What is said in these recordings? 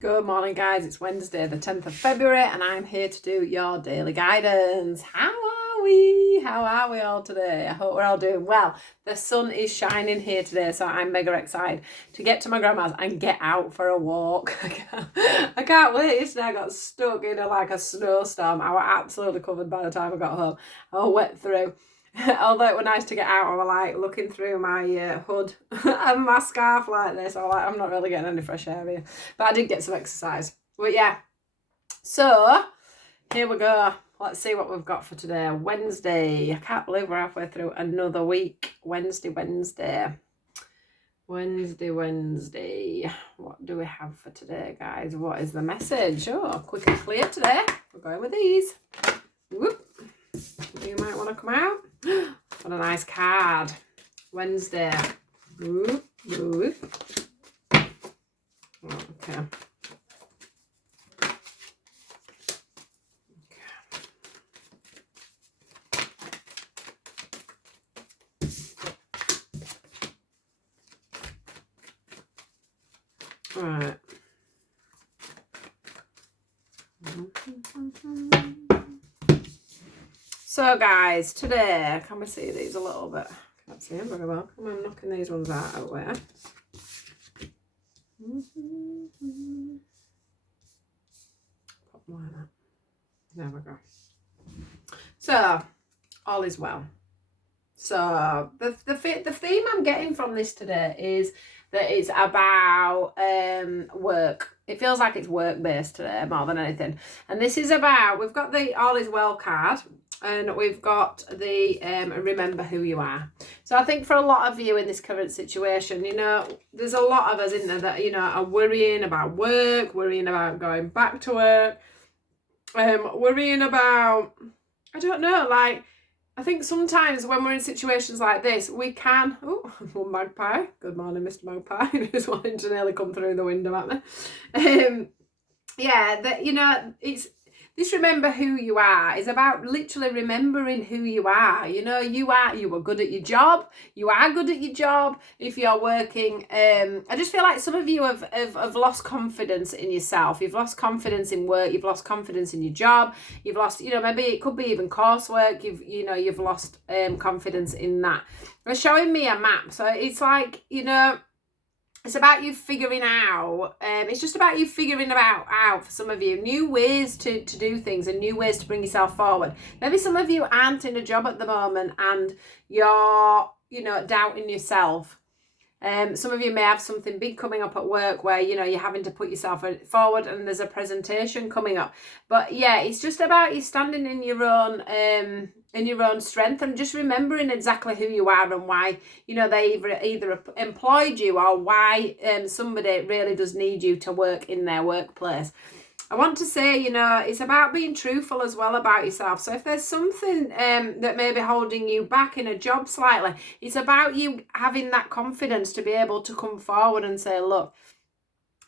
Good morning, guys. It's Wednesday, the 10th of February, and I'm here to do your daily guidance. How are we? How are we all today? I hope we're all doing well. The sun is shining here today, so I'm mega excited to get to my grandma's and get out for a walk. I can't wait. Yesterday I got stuck in a snowstorm. I was absolutely covered by the time I got home. I was wet through. Although it was nice to get out, I was like looking through my hood and my scarf like this. I was like, I'm not really getting any fresh air here. But I did get some exercise. But yeah, so here we go. Let's see what we've got for today. Wednesday. I can't believe we're halfway through another week. Wednesday. What do we have for today, guys? What is the message? Oh, quick and clear today. We're going with these. Whoop. You might want to come out. What a nice card. Wednesday. Whoop, whoop. Okay. All right. So guys, today, can we see these a little bit? Can't see them very well. Come on, knocking these ones out of the way. Pop more in that. There we go. So, all is well. So, the theme I'm getting from this today is that it's about work. It feels like it's work-based today more than anything. And this is about, we've got the All is Well card, and we've got the remember who you are. So I think for a lot of you in this current situation, you know, there's a lot of us in there that, you know, are worrying about work, worrying about going back to work, worrying about, I don't know, like, I think sometimes when we're in situations like this, we can, oh, one magpie, good morning, Mr. Magpie, who's wanting to nearly come through the window at me. Yeah, that, you know, it's, this remember who you are is about literally remembering who you are. You know, you are good at your job. You are good at your job. If you're working, I just feel like some of you have lost confidence in yourself. You've lost confidence in work. You've lost confidence in your job. You've lost, you know, maybe it could be even coursework. You've lost confidence in that. They're showing me a map. So it's like, you know, it's about you figuring out, it's just about you figuring out for some of you, new ways to do things and new ways to bring yourself forward. Maybe some of you aren't in a job at the moment and you're, you know, doubting yourself. Some of you may have something big coming up at work where, you know, you're having to put yourself forward and there's a presentation coming up. But yeah, it's just about you standing in your own strength and just remembering exactly who you are and why, you know, they either employed you or why somebody really does need you to work in their workplace. I want to say, you know, it's about being truthful as well about yourself. So if there's something that may be holding you back in a job slightly, it's about you having that confidence to be able to come forward and say, look,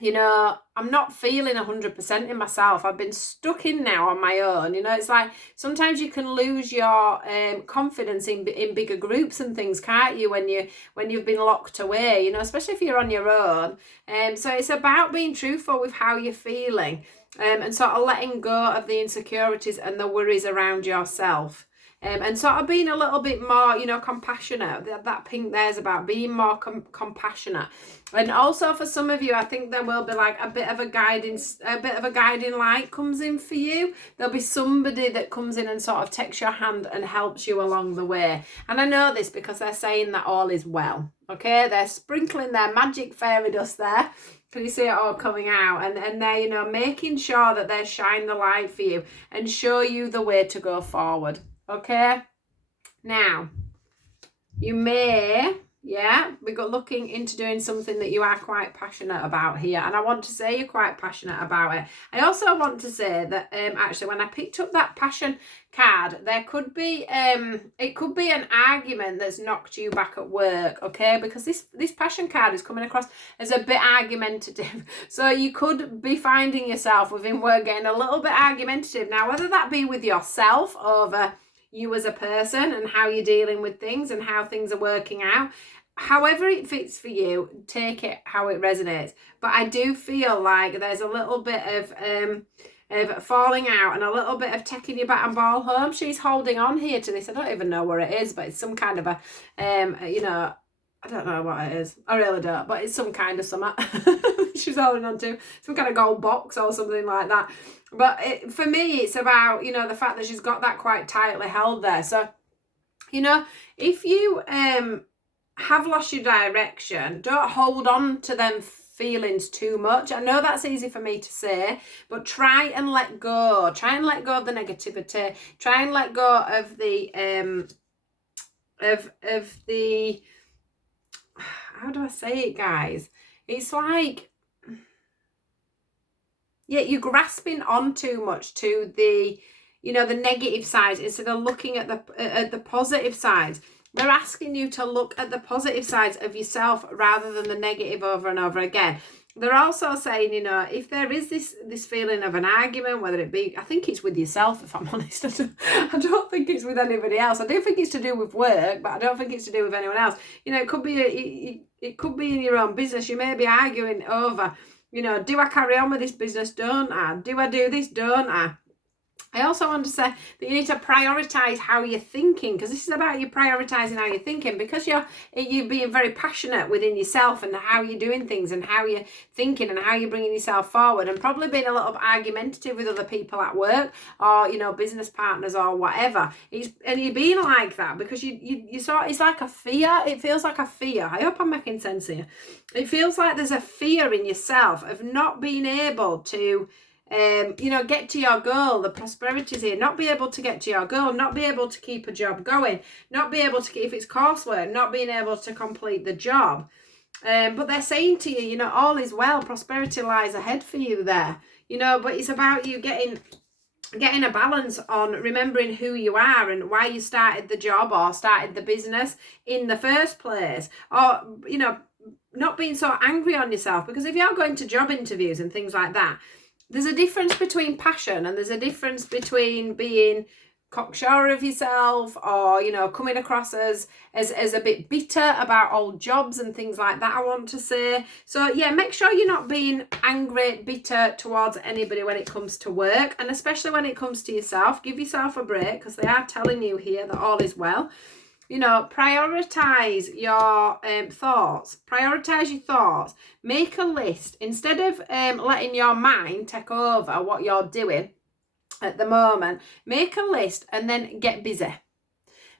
you know, I'm not feeling 100% in myself. I've been stuck in now on my own. You know, it's like sometimes you can lose your confidence in bigger groups and things, can't you, when you've been locked away, you know, especially if you're on your own. So it's about being truthful with how you're feeling and sort of letting go of the insecurities and the worries around yourself. And sort of being a little bit more, you know, compassionate. That pink there's about being more compassionate. And also for some of you, I think there will be like a bit of a guiding light comes in for you. There'll be somebody that comes in and sort of takes your hand and helps you along the way. And I know this because they're saying that all is well. Okay, they're sprinkling their magic fairy dust there. Can you see it all coming out? And they're, you know, making sure that they shine the light for you and show you the way to go forward. Okay, now you may, we got looking into doing something that you are quite passionate about here, and I want to say you're quite passionate about it. I also want to say that actually when I picked up that passion card, there could be it could be an argument that's knocked you back at work, okay, because this passion card is coming across as a bit argumentative. So you could be finding yourself within work getting a little bit argumentative. Now, whether that be with yourself over you as a person and how you're dealing with things and how things are working out, however it fits for you, take it how it resonates. But I do feel like there's a little bit of falling out and a little bit of taking your bat and ball home. She's holding on here to this. I don't even know what it is, but it's some kind of a, you know, I don't know what it is. I really don't, but it's some kind of something she's holding on to. Some kind of gold box or something like that. But for me, it's about, you know, the fact that she's got that quite tightly held there. So, you know, if you have lost your direction, don't hold on to them feelings too much. I know that's easy for me to say, but try and let go. Try and let go of the negativity. Try and let go of the how do I say it, guys? It's like, yeah, you're grasping on too much to the, you know, the negative sides instead of looking at the positive sides. They're asking you to look at the positive sides of yourself rather than the negative over and over again. They're also saying, you know, if there is this feeling of an argument, whether it be, I think it's with yourself, if I'm honest. I don't think it's with anybody else. I do think it's to do with work, but I don't think it's to do with anyone else. You know, it could be it could be in your own business. You may be arguing over, you know, do I carry on with this business? Don't I? Do I do this? Don't I? I also want to say that you need to prioritise how you're thinking, because this is about you prioritising how you're thinking, because you're being very passionate within yourself and how you're doing things and how you're thinking and how you're bringing yourself forward, and probably being a little bit argumentative with other people at work or, you know, business partners or whatever. And you're being like that because you sort, it's like a fear. It feels like a fear. I hope I'm making sense here. It feels like there's a fear in yourself of not being able to you know, get to your goal. The prosperity's here. Not be able to get to your goal, not be able to keep a job going, not be able to, if it's coursework, not being able to complete the job. But they're saying to you, you know, all is well, prosperity lies ahead for you there, you know, but it's about you getting a balance on remembering who you are and why you started the job or started the business in the first place, or, you know, not being so angry on yourself, because if you're going to job interviews and things like that, there's a difference between passion and there's a difference between being cocksure of yourself or, you know, coming across as a bit bitter about old jobs and things like that, I want to say. So yeah, make sure you're not being angry, bitter towards anybody when it comes to work, and especially when it comes to yourself. Give yourself a break, because they are telling you here that all is well. You know, prioritize your thoughts. Prioritize your thoughts. Make a list. Instead of letting your mind take over what you're doing at the moment, make a list and then get busy.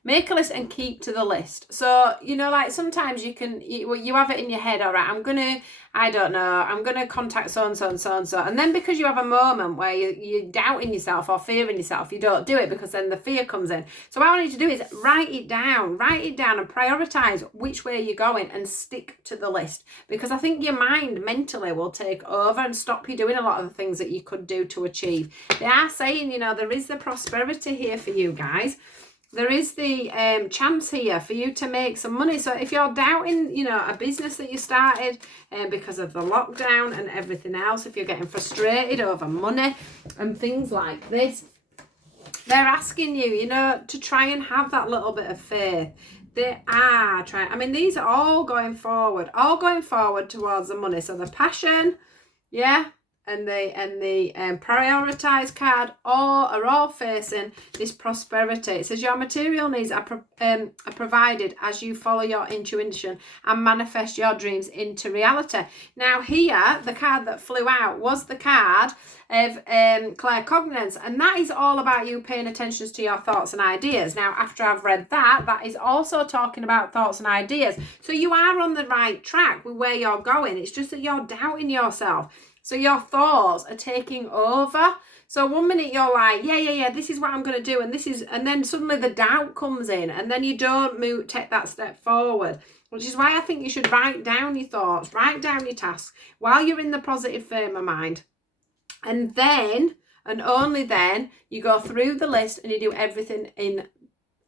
Make a list and keep to the list. So, you know, like sometimes you have it in your head, all right, I'm going to contact so-and-so and so-and-so. And then because you have a moment where you're doubting yourself or fearing yourself, you don't do it because then the fear comes in. So what I want you to do is write it down and prioritize which way you're going and stick to the list. Because I think your mind mentally will take over and stop you doing a lot of the things that you could do to achieve. They are saying, you know, there is the prosperity here for you guys. There is the chance here for you to make some money. So if you're doubting, you know, a business that you started because of the lockdown and everything else, if you're getting frustrated over money and things like this, they're asking you, you know, to try and have that little bit of faith. They are trying. I mean, these are all going forward towards the money. So the passion, yeah, and the prioritize card are all facing this prosperity. It says your material needs are provided as you follow your intuition and manifest your dreams into reality. Now here, the card that flew out was the card of claircognizance, and that is all about you paying attention to your thoughts and ideas. Now, after I've read that is also talking about thoughts and ideas. So you are on the right track with where you're going. It's just that you're doubting yourself. So your thoughts are taking over. So one minute you're like, yeah, this is what I'm going to do. And then suddenly the doubt comes in and then you don't take that step forward, which is why I think you should write down your thoughts, write down your tasks while you're in the positive frame of mind. And then, and only then, you go through the list and you do everything in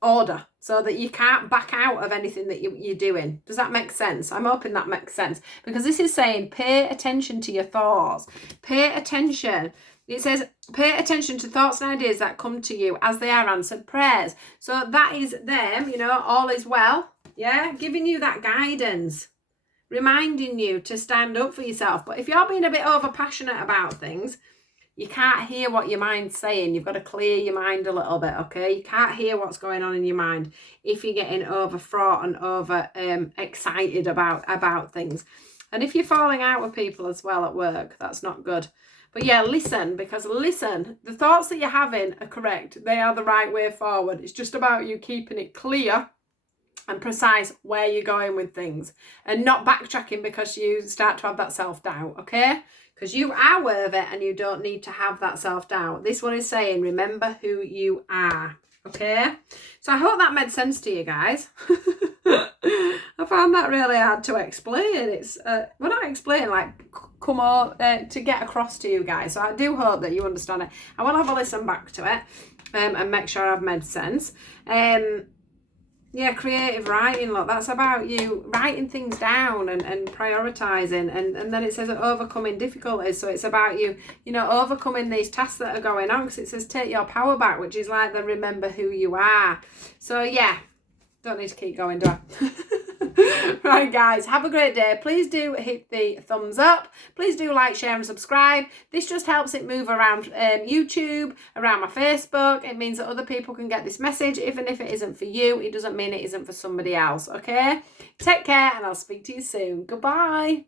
order so that you can't back out of anything that you're doing. Does that make sense? I'm hoping that makes sense, because this is saying pay attention to your thoughts. Pay attention. It says pay attention to thoughts and ideas that come to you as they are answered prayers. So that is them, you know, all is well. Yeah, giving you that guidance, reminding you to stand up for yourself. But if you're being a bit over passionate about things, you can't hear what your mind's saying. You've got to clear your mind a little bit, okay? You can't hear what's going on in your mind if you're getting over fraught and over excited about things. And if you're falling out with people as well at work, that's not good. But yeah, listen, because listen, the thoughts that you're having are correct. They are the right way forward. It's just about you keeping it clear and precise where you're going with things and not backtracking because you start to have that self-doubt, okay? Because you are worth it and you don't need to have that self-doubt. This one is saying, remember who you are, okay? So I hope that made sense to you guys. I found that really hard to explain. It's, well, not explain, like come on, to get across to you guys. So I do hope that you understand it. I will have a listen back to it and make sure I've made sense. Yeah, creative writing, look, that's about you writing things down and prioritising. And then it says overcoming difficulties. So it's about you, you know, overcoming these tasks that are going on. Because it says take your power back, which is like the remember who you are. So yeah, don't need to keep going, do I? Right, guys, have a great day. Please do hit the thumbs up. Please do like, share and subscribe. This just helps it move around YouTube, around my Facebook. It means that other people can get this message. Even if it isn't for you, it doesn't mean it isn't for somebody else, okay? Take care and I'll speak to you soon. Goodbye.